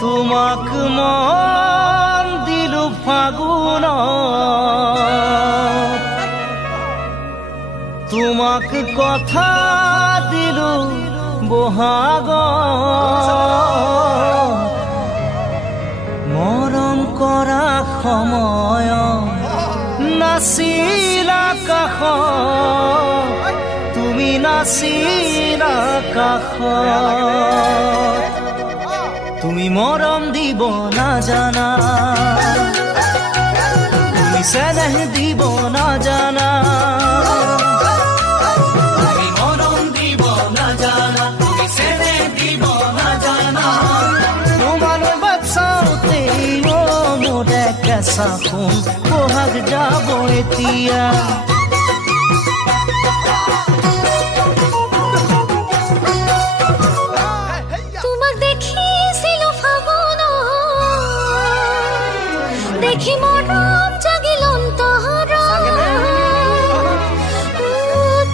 তোমাক মন দিলু ফাগুন, তোমাক কথা দিলু বহাগ, মৰম কৰা সময় নাছিলা কাষ, তুমি নাছিলা কাষ। তুমি মৰম দিব নাজানা, তুমি চেনেহ দিব নাজানা, তুমি মৰম দিব নাজানা, তুমি চেনেহ দিব নাজানা। তোমালৈ বাচাওতে মোৰ কেঁচা সোণ বহাগ যাব এতিয়া। দেখি মৰম জাগিল অন্তৰত,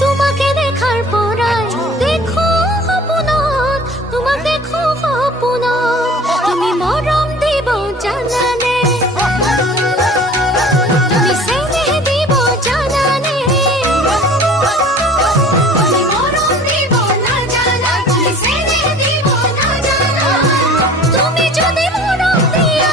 তোমাকে দেখাৰ পৰাই দেখো সপোনত, তোমাক দেখো সপোনত। তুমি মৰম দিব জানানে, তুমি চেনেহ দিব জানানে, তুমি মৰম দিব নাজানা, তুমি চেনেহ দিব নাজানা। তুমি যদি মৰম দিয়া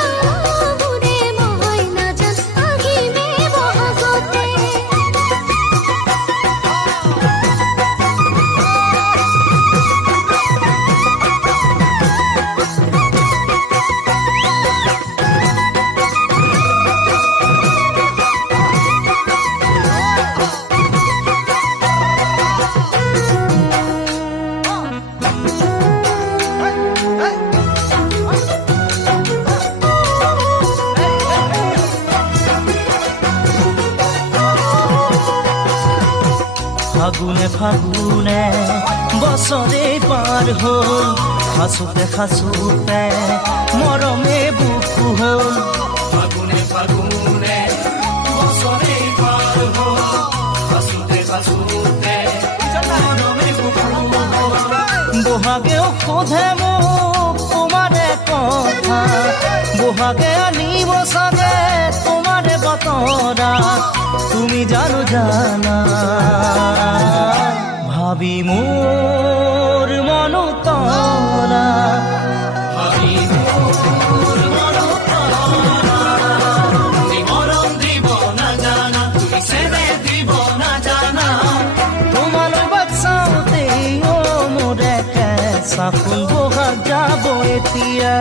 ফাগুনে ফাগুনে বছৰে পাৰ হ'ল, সাঁচোতে সাঁচোতে মৰমে বুকু হ'ল। ফাগুনে ফাগুনে বছৰে পাৰ হ'ল, সাঁচোতে সাঁচোতে মৰমে বুকু হ'ল। বহাগেও সোধে মোক তোমাৰে কথা, বহাগে আনিব চাগে তোমাৰে বতৰা, তুমি জানো জানা। ভাবি মোৰ মন তৰা, ভাবি মোৰ মন তৰা। তুমি মৰম দিব নাজানা, তুমি চেনেহ দিব নাজানা। তোমালৈ বাচাওতে মোৰ কেঁচা ফুল বহাগ যাব এতিয়া।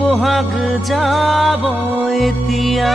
বহাগ যাব এতিয়া।